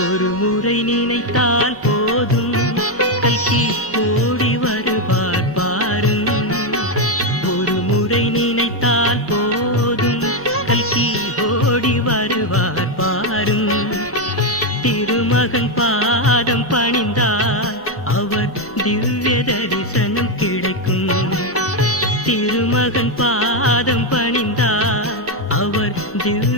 ஒரு முறை நினைத்தால் போதும் கல்கி ஓடி வருவார் பாருங்க. ஒரு முறை நினைத்தால் போதும் கல்கி ஓடி வருவார் பாருங்க. திருமகன் பாதம் பணிந்தால் அவர் திவ்ய தரிசனம் கிடைக்கும். திருமகன் பாதம் பணிந்தால் அவர் திவ்ய